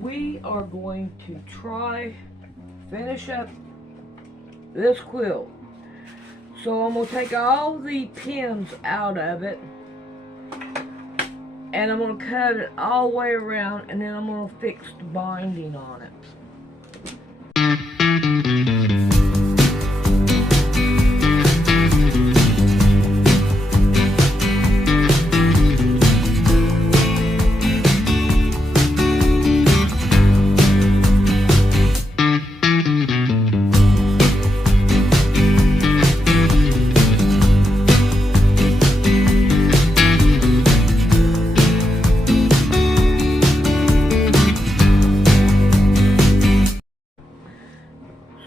we are going to finish up this quilt. So I'm going to take all the pins out of it, and I'm going to cut it all the way around, and then I'm going to fix the binding on it.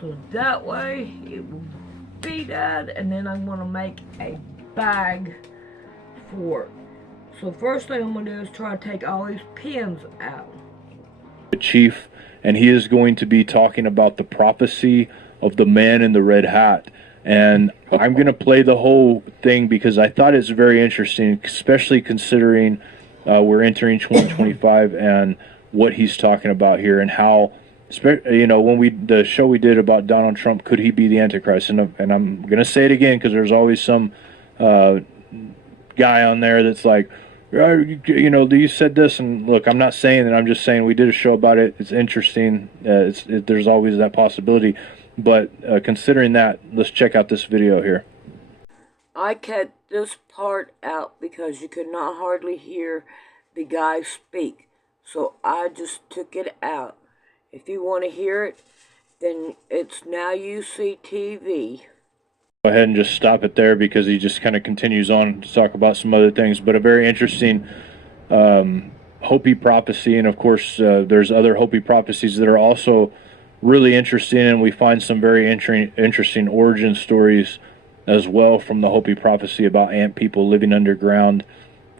So that way it will be that, and then I'm going to make a bag for it. So first thing I'm going to do is try to take all these pins out. Chief, and he is going to be talking about the prophecy of the man in the red hat. And I'm going to play the whole thing because I thought it's very interesting, especially considering we're entering 2025 and what he's talking about here, and how, you know, when the show we did about Donald Trump, could he be the Antichrist? And I'm going to say it again because there's always some guy on there that's like, you know, you said this, and look, I'm not saying that. I'm just saying we did a show about it. It's interesting. There's always that possibility. But considering that, let's check out this video here. I cut this part out because you could not hardly hear the guy speak. So I just took it out. If you want to hear it, then it's Now You See TV. Go ahead and just stop it there because he just kind of continues on to talk about some other things. But a very interesting Hopi prophecy, and of course there's other Hopi prophecies that are also really interesting, and we find some very interesting origin stories as well from the Hopi prophecy about ant people living underground,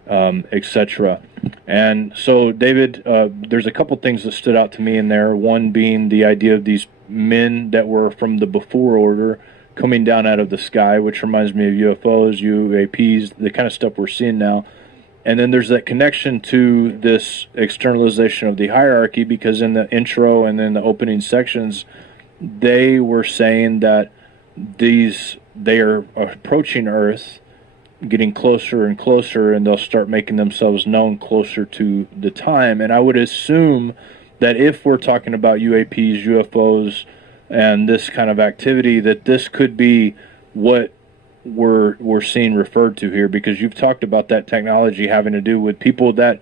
etc. And so, David, there's a couple things that stood out to me in there. One being the idea of these men that were from the before order coming down out of the sky, which reminds me of UFOs, UAPs, the kind of stuff we're seeing now. And then there's that connection to this externalization of the hierarchy, because in the intro and then the opening sections, they were saying that they are approaching Earth, getting closer and closer, and they'll start making themselves known closer to the time. And I would assume that if we're talking about UAPs, UFOs, and this kind of activity, that this could be what we're seeing referred to here, because you've talked about that technology having to do with people that,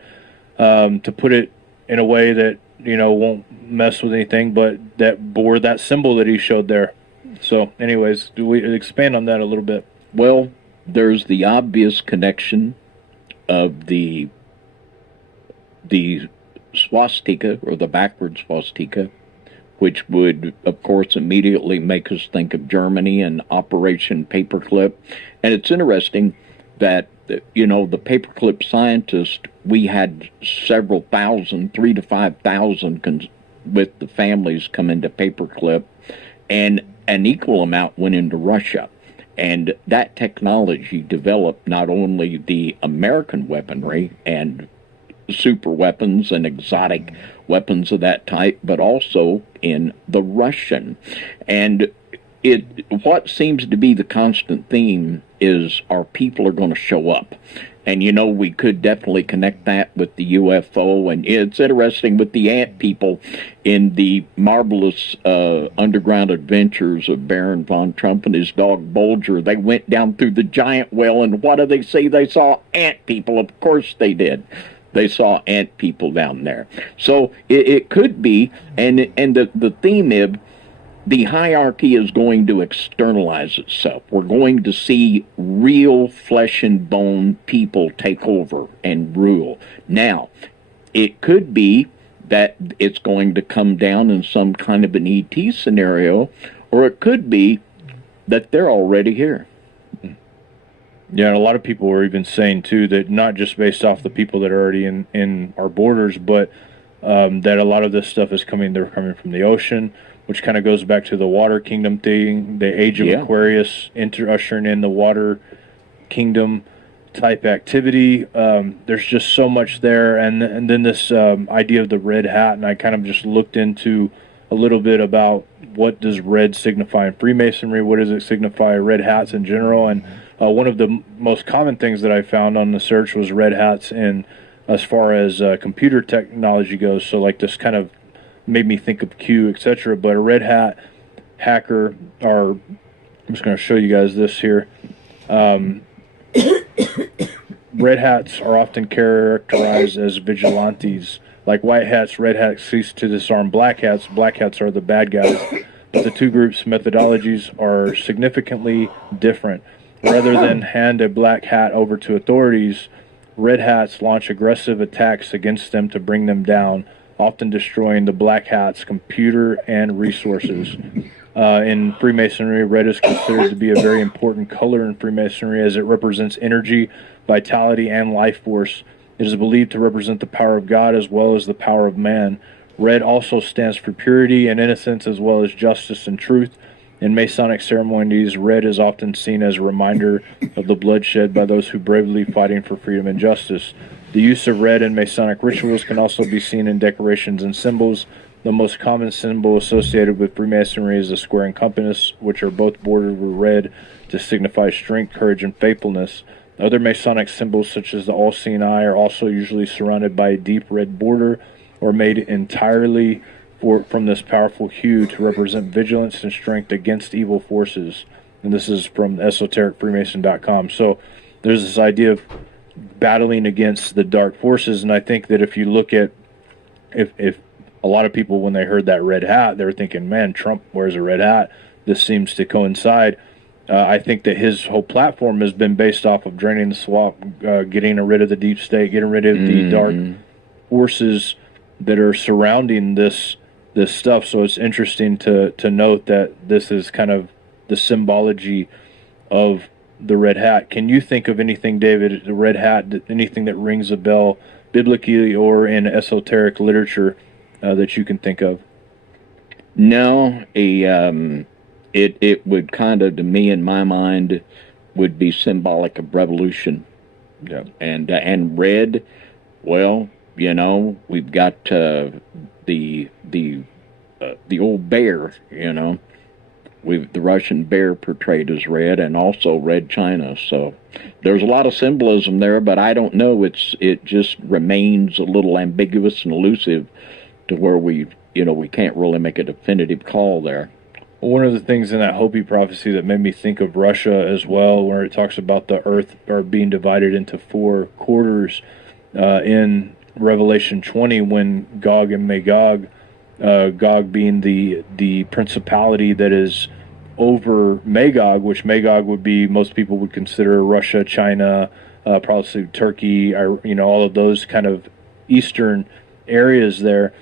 to put it in a way that, you know, won't mess with anything, but that bore that symbol that he showed there. So anyways, do we expand on that a little bit? Well, there's the obvious connection of the swastika, or the backwards swastika, which would, of course, immediately make us think of Germany and Operation Paperclip. And it's interesting that, you know, the paperclip scientists, we had several thousand, 3,000 to 5,000 with the families come into paperclip, and an equal amount went into Russia. And that technology developed not only the American weaponry and super weapons and exotic weapons of that type, but also in the Russian. And what seems to be the constant theme is our people are going to show up. And, you know, we could definitely connect that with the UFO. And it's interesting with the ant people in the marvelous underground adventures of Baron von Trump and his dog Bulger. They went down through the giant well, and what do they say? They saw ant people. Of course they did. They saw ant people down there. So it could be, and the theme is, the hierarchy is going to externalize itself. We're going to see real flesh and bone people take over and rule. Now, it could be that it's going to come down in some kind of an ET scenario, or it could be that they're already here. Yeah, and a lot of people were even saying, too, that not just based off the people that are already in our borders, but that a lot of this stuff is they're coming from the ocean, which kind of goes back to the water kingdom thing, the age of Aquarius ushering in the water kingdom. type activity. There's just so much there, and then this idea of the red hat, and I kind of just looked into a little bit about what does red signify in Freemasonry, what does it signify red hats in general, and one of the most common things that I found on the search was red hats in as far as computer technology goes. So like this kind of made me think of Q, etc. But a red hat hacker, or I'm just going to show you guys this here. Red hats are often characterized as vigilantes. Like white hats, red hats cease to disarm black hats. Black hats are the bad guys. But the two groups' methodologies are significantly different. Rather than hand a black hat over to authorities, red hats launch aggressive attacks against them to bring them down, often destroying the black hat's computer and resources. In Freemasonry, red is considered to be a very important color in Freemasonry as it represents energy, vitality, and life force. It is believed to represent the power of God as well as the power of man. Red also stands for purity and innocence as well as justice and truth. In Masonic ceremonies, red is often seen as a reminder of the bloodshed by those who bravely fighting for freedom and justice. The use of red in Masonic rituals can also be seen in decorations and symbols. The most common symbol associated with Freemasonry is the square and compass, which are both bordered with red to signify strength, courage, and faithfulness. Other Masonic symbols, such as the all-seeing eye, are also usually surrounded by a deep red border or made entirely from this powerful hue to represent vigilance and strength against evil forces. And this is from esotericfreemason.com. So there's this idea of battling against the dark forces, and I think that if you look at if a lot of people, when they heard that red hat, they were thinking, man, Trump wears a red hat. This seems to coincide. I think that his whole platform has been based off of draining the swamp, getting rid of the deep state, getting rid of the dark forces that are surrounding this stuff. So it's interesting to note that this is kind of the symbology of the red hat. Can you think of anything, David, the red hat, anything that rings a bell biblically or in esoteric literature that you can think of? No, it would kind of, to me, in my mind, would be symbolic of revolution. Yeah. And red, well, you know, we've got the old bear, you know. The Russian bear portrayed as red, and also red China. So there's a lot of symbolism there, but I don't know. It just remains a little ambiguous and elusive to where we can't really make a definitive call there. One of the things in that Hopi prophecy that made me think of Russia as well, where it talks about the earth being divided into four quarters in Revelation 20, when Gog and Magog, Gog being the principality that is over Magog, which Magog would be, most people would consider Russia, China, probably Turkey, all of those kind of eastern areas there.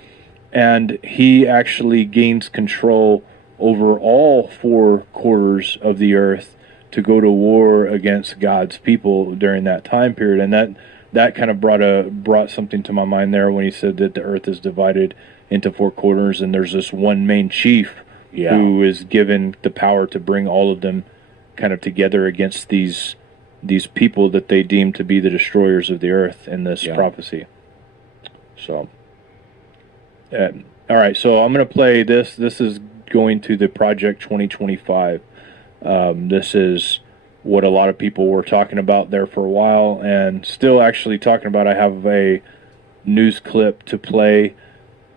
And he actually gains control over all four quarters of the earth to go to war against God's people during that time period. And that kind of brought something to my mind there when he said that the earth is divided into four quarters, and there's this one main chief who is given the power to bring all of them kind of together against these people that they deem to be the destroyers of the earth in this prophecy. So, all right, so I'm going to play this. This is going to the Project 2025. This is what a lot of people were talking about there for a while, and still actually talking about. I have a news clip to play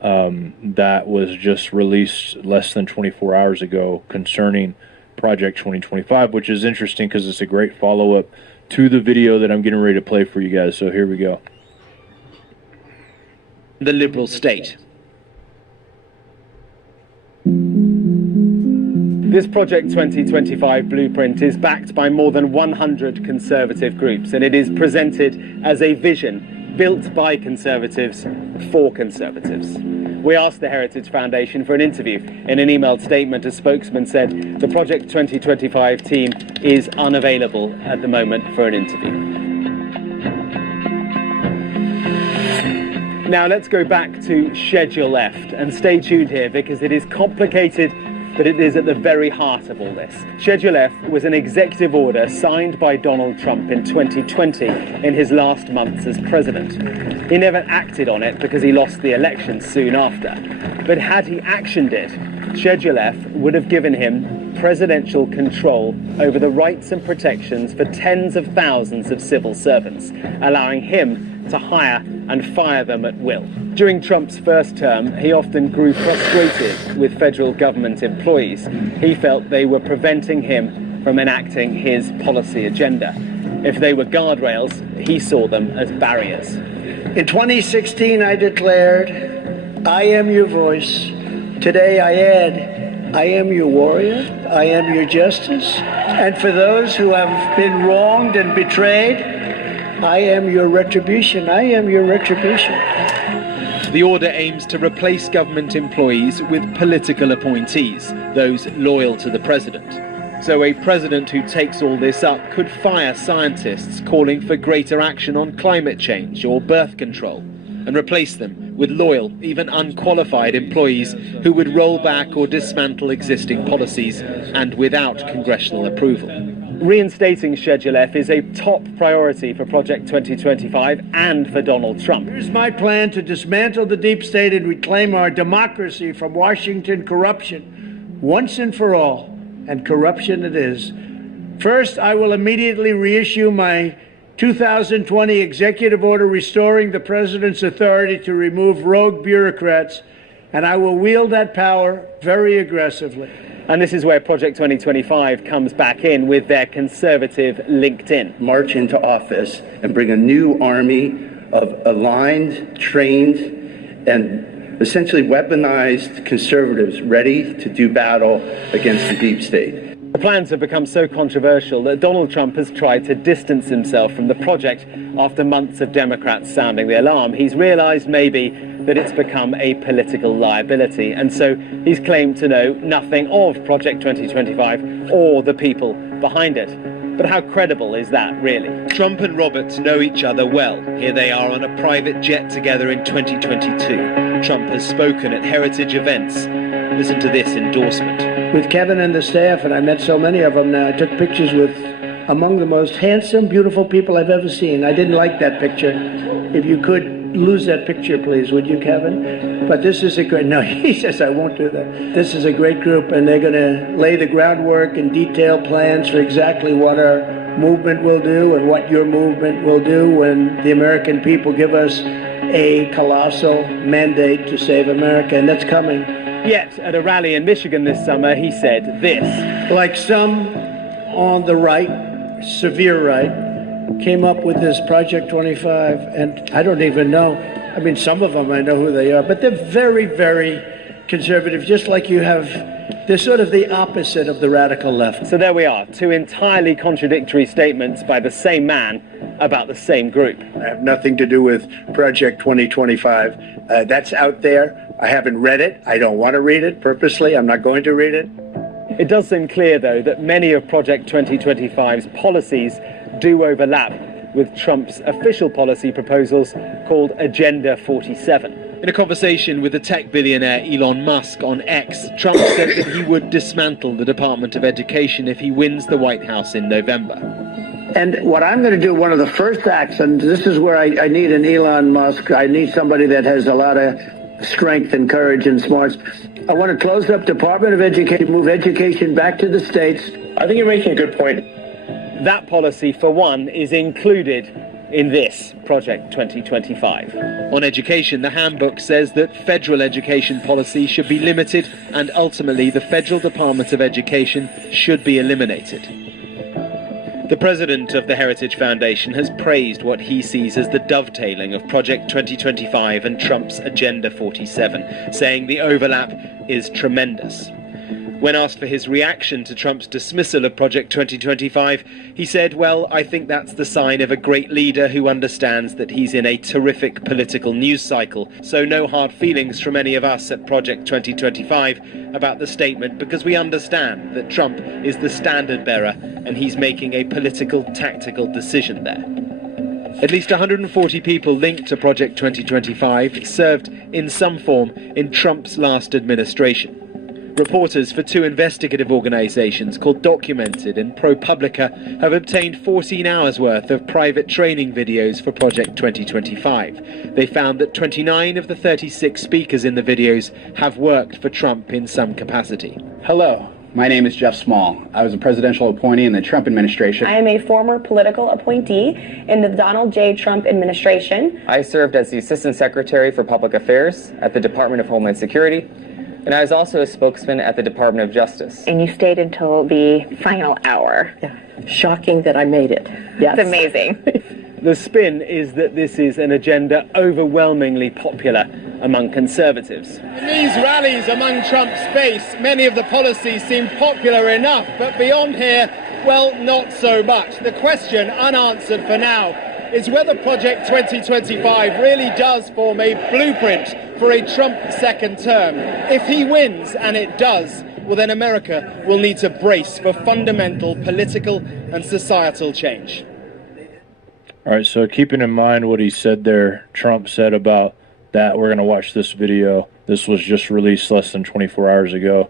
that was just released less than 24 hours ago concerning Project 2025, which is interesting because it's a great follow-up to the video that I'm getting ready to play for you guys. So here we go. The liberal state. This Project 2025 blueprint is backed by more than 100 conservative groups, and it is presented as a vision built by conservatives for conservatives. We asked the Heritage Foundation for an interview. In an emailed statement, a spokesman said the Project 2025 team is unavailable at the moment for an interview. Now let's go back to Schedule F and stay tuned here because it is complicated but it is at the very heart of all this. Schedule F was an executive order signed by Donald Trump in 2020 in his last months as president. He never acted on it because he lost the election soon after. But had he actioned it, Schedule F would have given him presidential control over the rights and protections for tens of thousands of civil servants, allowing him to hire and fire them at will. During Trump's first term, he often grew frustrated with federal government employees. He felt they were preventing him from enacting his policy agenda. If they were guardrails, he saw them as barriers. In 2016, I declared, "I am your voice." Today I add, "I am your warrior, I am your justice." And for those who have been wronged and betrayed, I am your retribution. I am your retribution. The order aims to replace government employees with political appointees, those loyal to the president. So a president who takes all this up could fire scientists calling for greater action on climate change or birth control, and replace them with loyal, even unqualified employees who would roll back or dismantle existing policies and without congressional approval. Reinstating Schedule F is a top priority for Project 2025 and for Donald Trump. Here's my plan to dismantle the deep state and reclaim our democracy from Washington corruption once and for all. And corruption it is. First, I will immediately reissue my 2020 executive order restoring the president's authority to remove rogue bureaucrats, and I will wield that power very aggressively. And this is where Project 2025 comes back in with their conservative LinkedIn. March into office and bring a new army of aligned, trained, and essentially weaponized conservatives ready to do battle against the deep state. The plans have become so controversial that Donald Trump has tried to distance himself from the project after months of Democrats sounding the alarm. He's realized maybe that it's become a political liability, and so he's claimed to know nothing of Project 2025 or the people behind it. But how credible is that, really? Trump and Roberts know each other well. Here they are on a private jet together in 2022. Trump has spoken at heritage events. Listen to this endorsement. With Kevin and the staff, and I met so many of them now, I took pictures with among the most handsome, beautiful people I've ever seen. I didn't like that picture. If you could lose that picture, please, would you, Kevin? But this is a great, no, he says I won't do that. This is a great group, and they're going to lay the groundwork and detail plans for exactly what our movement will do and what your movement will do when the American people give us a colossal mandate to save America, and that's coming. Yet, at a rally in Michigan this summer, he said this. Like some on the right, severe right, came up with this Project 25, and I don't even know. I mean, some of them I know who they are, but they're very, very conservative, just like you have. They're sort of the opposite of the radical left. So there we are, two entirely contradictory statements by the same man about the same group. I have nothing to do with Project 2025. That's out there. I haven't read it. I don't want to read it purposely. I'm not going to read it. It does seem clear, though, that many of Project 2025's policies do overlap with Trump's official policy proposals called Agenda 47. In a conversation with the tech billionaire Elon Musk on X, Trump said that he would dismantle the Department of Education if he wins the White House in November. And what I'm going to do, one of the first acts, and this is where I need an Elon Musk, I need somebody that has a lot of strength and courage and smarts. I want to close up Department of Education, move education back to the states. I think you're making a good point. That policy, for one, is included in this Project 2025. On education, the handbook says that federal education policy should be limited and ultimately the Federal Department of Education should be eliminated. The president of the Heritage Foundation has praised what he sees as the dovetailing of Project 2025 and Trump's Agenda 47, saying the overlap is tremendous. When asked for his reaction to Trump's dismissal of Project 2025, he said, well, I think that's the sign of a great leader who understands that he's in a terrific political news cycle. So no hard feelings from any of us at Project 2025 about the statement, because we understand that Trump is the standard bearer and he's making a political, tactical decision there. At least 140 people linked to Project 2025 served in some form in Trump's last administration. Reporters for two investigative organisations called Documented and ProPublica have obtained 14 hours worth of private training videos for Project 2025. They found that 29 of the 36 speakers in the videos have worked for Trump in some capacity. Hello, my name is Jeff Small. I was a presidential appointee in the Trump administration. I am a former political appointee in the Donald J. Trump administration. I served as the Assistant Secretary for Public Affairs at the Department of Homeland Security, and I was also a spokesman at the Department of Justice. And you stayed until the final hour. Yeah. Shocking that I made it. Yes. It's amazing. The spin is that this is an agenda overwhelmingly popular among conservatives. In these rallies among Trump's base, many of the policies seem popular enough, but beyond here, well, not so much. The question, unanswered for now, is whether Project 2025 really does form a blueprint for a Trump second term. If he wins, and it does, well then America will need to brace for fundamental political and societal change. All right, so keeping in mind what he said there, Trump said about that, we're going to watch this video. This was just released less than 24 hours ago.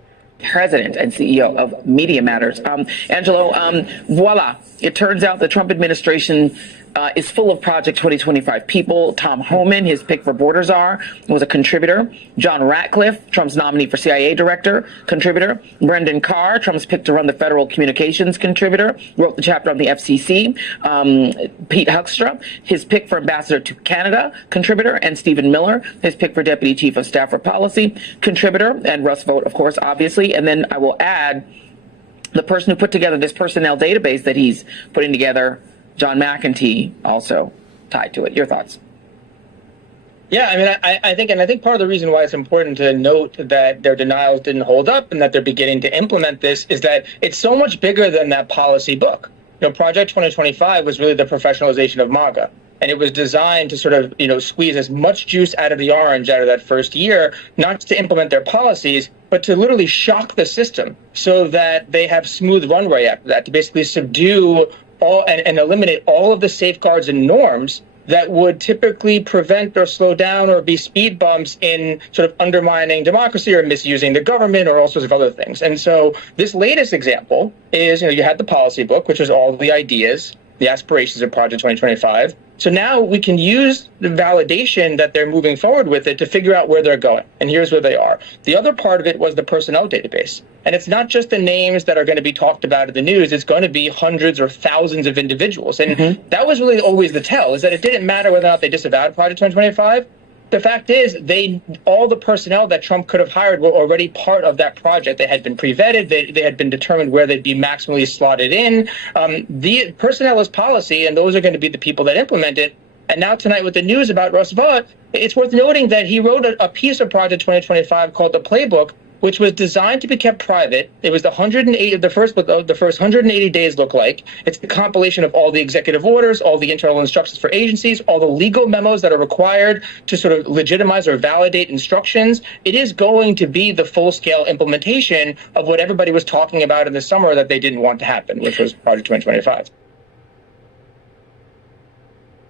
President and CEO of Media Matters. Angelo, voila. It turns out the Trump administration is full of Project 2025 people. Tom Homan, his pick for border czar, was a contributor. John Ratcliffe, Trump's nominee for CIA director, contributor. Brendan Carr, Trump's pick to run the Federal Communications, contributor, wrote the chapter on the FCC. Pete Huckstrop, his pick for ambassador to Canada, contributor. And Stephen Miller, his pick for deputy chief of staff for policy, contributor. And Russ Vought, of course, obviously. And then I will add the person who put together this personnel database that he's putting together, John McEntee, also tied to it. Your thoughts? Yeah, I mean, I think part of the reason why it's important to note that their denials didn't hold up and that they're beginning to implement this is that it's so much bigger than that policy book. You know, Project 2025 was really the professionalization of MAGA. And it was designed to sort of, squeeze as much juice out of the orange out of that first year, not to implement their policies, but to literally shock the system so that they have smooth runway after that, to basically subdue all and eliminate all of the safeguards and norms that would typically prevent or slow down or be speed bumps in sort of undermining democracy or misusing the government or all sorts of other things. And so this latest example is, you had the policy book, which was all the ideas, the aspirations of Project 2025. So now we can use the validation that they're moving forward with it to figure out where they're going. And here's where they are. The other part of it was the personnel database. And it's not just the names that are going to be talked about in the news. It's going to be hundreds or thousands of individuals. And that was really always the tell, is that it didn't matter whether or not they disavowed Project 2025. The fact is, all the personnel that Trump could have hired were already part of that project. They had been pre-vetted. They had been determined where they'd be maximally slotted in. The personnel is policy, and those are going to be the people that implement it. And now tonight with the news about Russ Vought, it's worth noting that he wrote a piece of Project 2025 called The Playbook, which was designed to be kept private. It was the first 180 days look like. It's the compilation of all the executive orders, all the internal instructions for agencies, all the legal memos that are required to sort of legitimize or validate instructions. It is going to be the full-scale implementation of what everybody was talking about in the summer that they didn't want to happen, which was Project 2025.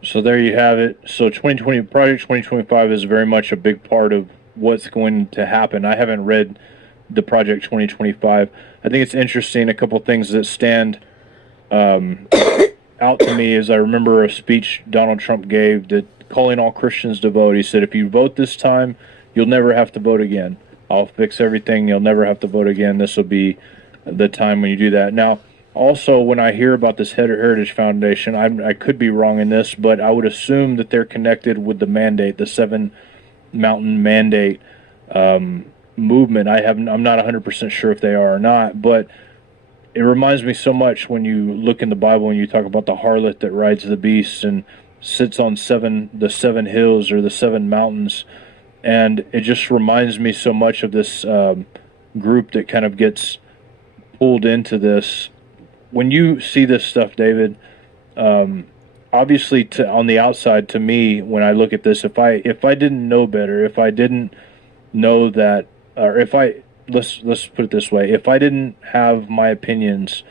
So there you have it. So Project 2025 is very much a big part of what's going to happen. I haven't read the Project 2025. I think it's interesting. A couple things that stand out to me is I remember a speech Donald Trump gave that calling all Christians to vote. He said, if you vote this time, you'll never have to vote again. I'll fix everything. You'll never have to vote again. This will be the time when you do that. Now, also, when I hear about this Heritage Foundation, I could be wrong in this, but I would assume that they're connected with the mandate, the Seven Mountain Mandate movement. I'm not 100% sure if they are or not, but it reminds me so much when you look in the Bible and you talk about the harlot that rides the beast and sits on the seven hills or the seven mountains, and it just reminds me so much of this group that kind of gets pulled into this. When you see this stuff, David, obviously on the outside, to me, when I look at this, if I didn't know better, if I didn't know that, or let's put it this way, if I didn't have my opinions,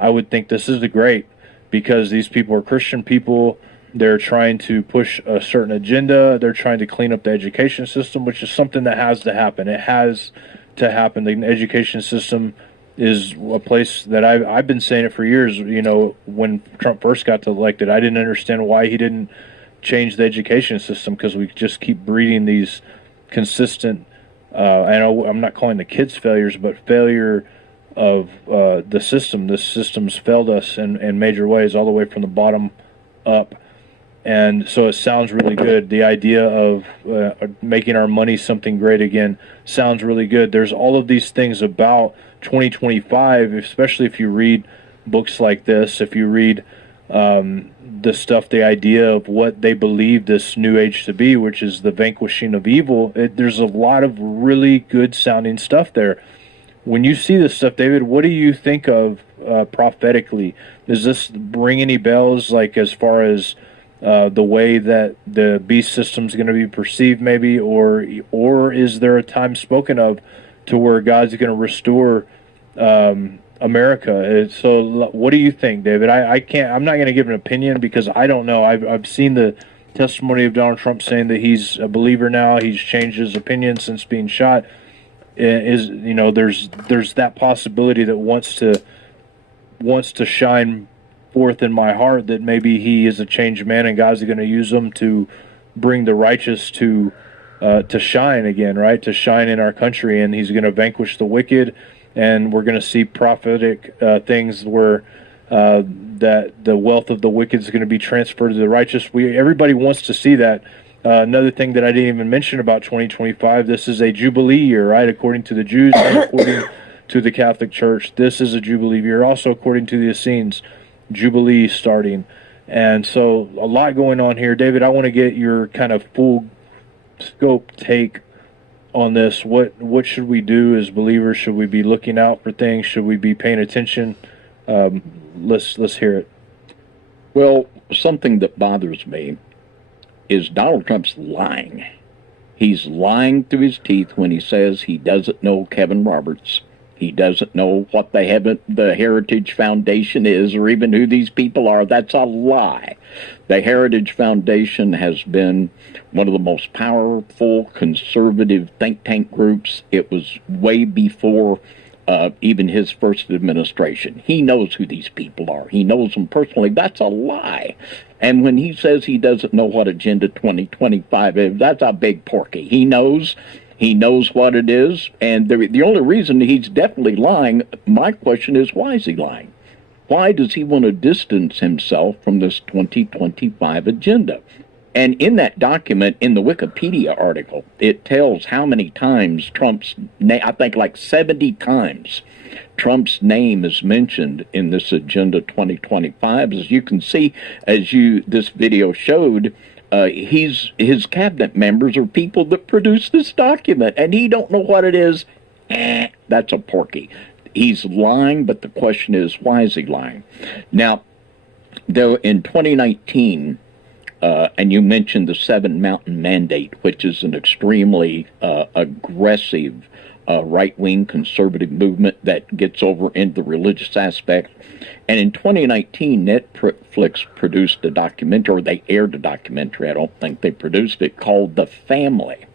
I would think this is great, because these people are Christian people. They're trying to push a certain agenda. They're trying to clean up the education system, which is something that has to happen. It has to happen. The education system is a place that I've been saying it for years. You know, when Trump first got elected, I didn't understand why he didn't change the education system, because we just keep breeding these consistent, I'm not calling the kids failures, but failure of the system. This system's failed us in major ways, all the way from the bottom up. And so it sounds really good. The idea of making our money something great again sounds really good. There's all of these things about 2025, especially if you read books like this, if you read the stuff, the idea of what they believe this new age to be, which is the vanquishing of evil. There's a lot of really good sounding stuff there. When you see this stuff, David, what do you think of prophetically? Does this ring any bells, like as far as the way that the beast system is going to be perceived, maybe, or is there a time spoken of to where God's going to restore America? So, what do you think, David? I'm not going to give an opinion because I don't know. I've seen the testimony of Donald Trump saying that he's a believer now. He's changed his opinion since being shot. There's that possibility that wants to shine forth in my heart that maybe he is a changed man and God's going to use him to bring the righteous to shine again, right? To shine in our country, and he's going to vanquish the wicked, and we're going to see prophetic things where that the wealth of the wicked is going to be transferred to the righteous. Everybody wants to see that. Another thing that I didn't even mention about 2025, this is a Jubilee year, right? According to the Jews and according to the Catholic Church, this is a Jubilee year. Also, according to the Essenes, Jubilee starting. And so a lot going on here. David, I want to get your kind of full scope take on this. What should we do as believers? Should we be looking out for things? Should we be paying attention? Let's hear it. Well, something that bothers me is Donald Trump's lying. He's lying through his teeth when he says he doesn't know Kevin Roberts. He doesn't know what the Heritage Foundation is, or even who these people are. That's a lie. The Heritage Foundation has been one of the most powerful conservative think tank groups. It was way before even his first administration. He knows who these people are. He knows them personally. That's a lie. And when he says he doesn't know what Agenda 2025 is, that's a big porky. He knows what it is, and the only reason he's definitely lying, my question is, why is he lying? Why does he want to distance himself from this 2025 agenda? And in that document, in the Wikipedia article, it tells how many times Trump's name, I think like 70 times, Trump's name is mentioned in this Agenda 2025. As you can see, this video showed, his cabinet members are people that produced this document, and he don't know what it is. That's a porky. He's lying, but the question is, why is he lying? Now, though, in 2019, and you mentioned the Seven Mountain Mandate, which is an extremely aggressive right-wing conservative movement that gets over into the religious aspect. And in 2019, Netflix produced a documentary, or they aired a documentary, I don't think they produced it, called The Family.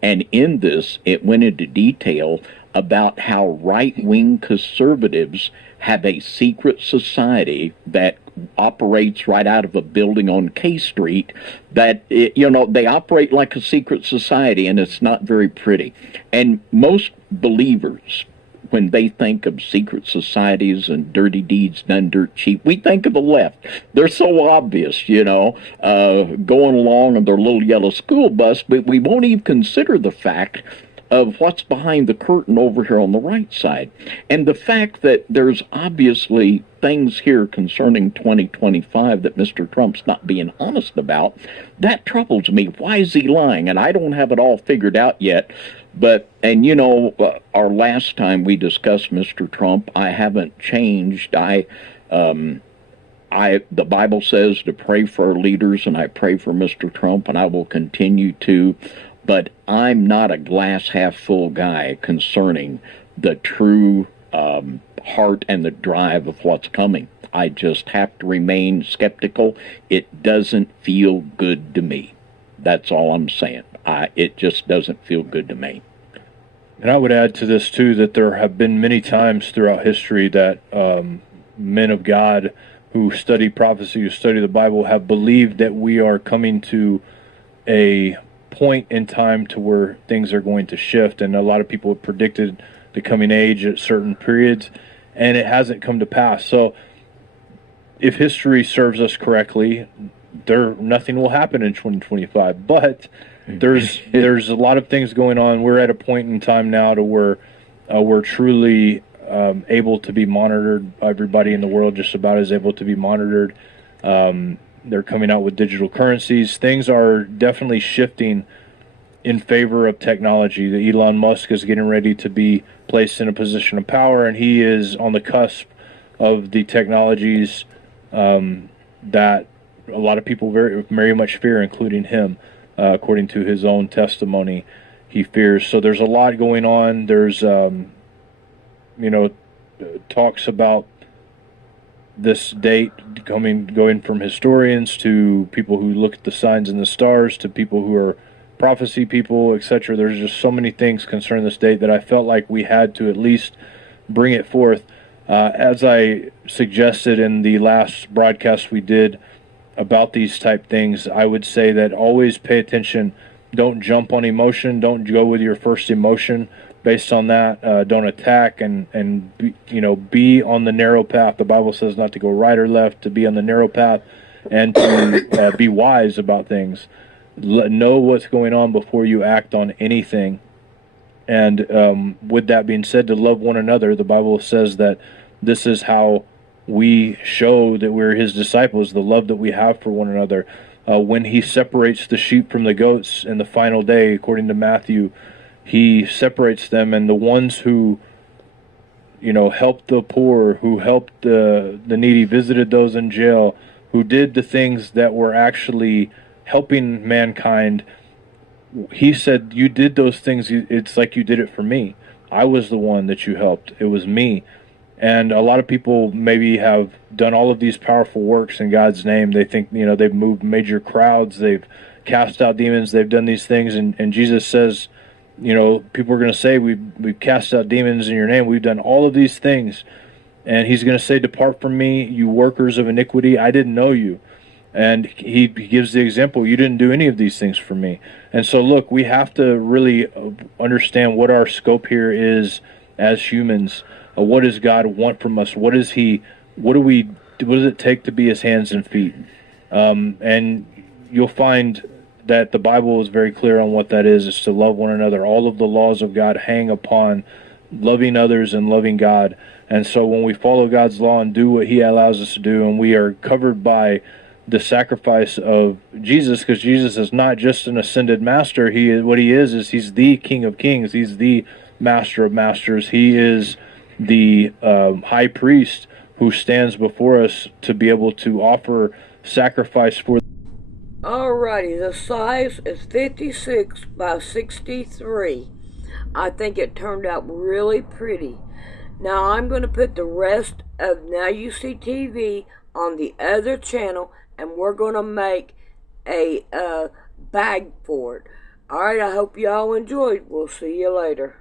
And in this, it went into detail about how right-wing conservatives have a secret society that operates right out of a building on K Street, that, they operate like a secret society, and it's not very pretty. And most believers, when they think of secret societies and dirty deeds done dirt cheap, we think of the left. They're so obvious, going along on their little yellow school bus, but we won't even consider the fact of what's behind the curtain over here on the right side. And the fact that there's obviously things here concerning 2025 that Mr. Trump's not being honest about, that troubles me. Why is he lying? And I don't have it all figured out yet. But, our last time we discussed Mr. Trump, I haven't changed. The Bible says to pray for our leaders, and I pray for Mr. Trump, and I will continue to. But I'm not a glass half full guy concerning the true heart and the drive of what's coming. I just have to remain skeptical. It doesn't feel good to me. That's all I'm saying. It just doesn't feel good to me. And I would add to this too that there have been many times throughout history that men of God who study prophecy, who study the Bible, have believed that we are coming to a point in time to where things are going to shift. And a lot of people have predicted the coming age at certain periods, and it hasn't come to pass. So if history serves us correctly, nothing will happen in 2025. But there's a lot of things going on. We're at a point in time now to where we're truly able to be monitored. Everybody in the world just about is able to be monitored. They're coming out with digital currencies. Things are definitely shifting in favor of technology. The Elon Musk is getting ready to be placed in a position of power, and he is on the cusp of the technologies that a lot of people very, very much fear, including him. According to his own testimony, he fears. So there's a lot going on. There's, talks about this date going from historians to people who look at the signs and the stars to people who are prophecy people, etc. There's just so many things concerning this date that I felt like we had to at least bring it forth. As I suggested in the last broadcast we did about these type things, I would say that always pay attention. Don't jump on emotion. Don't go with your first emotion based on that. Don't attack and be on the narrow path. The Bible says not to go right or left, to be on the narrow path, and to be wise about things. Know what's going on before you act on anything. And with that being said, to love one another. The Bible says that this is how we show that we're his disciples, the love that we have for one another. When he separates the sheep from the goats in the final day, according to Matthew, he separates them, and the ones who helped the poor, who helped the needy, visited those in jail, who did the things that were actually helping mankind, he said, you did those things, it's like you did it for me. I was the one that you helped. It was me. And a lot of people maybe have done all of these powerful works in God's name. They think, they've moved major crowds, they've cast out demons, they've done these things. And Jesus says, people are going to say, we've cast out demons in your name. We've done all of these things. And he's going to say, depart from me, you workers of iniquity. I didn't know you. And he gives the example, you didn't do any of these things for me. And so, look, we have to really understand what our scope here is as humans. What does God want from us? What does it take to be his hands and feet? And you'll find that the Bible is very clear on what that is. It's to love one another. All of the laws of God hang upon loving others and loving God. And so when we follow God's law and do what he allows us to do, and we are covered by the sacrifice of Jesus, because Jesus is not just an ascended master. What he is he's the King of Kings. He's the Master of Masters. He is the high priest who stands before us to be able to offer sacrifice for. Alrighty, the size is 56 by 63. I think it turned out really pretty. Now I'm going to put the rest of Now You See TV on the other channel, and we're going to make a bag for it. Alright, I hope y'all enjoyed. We'll see you later.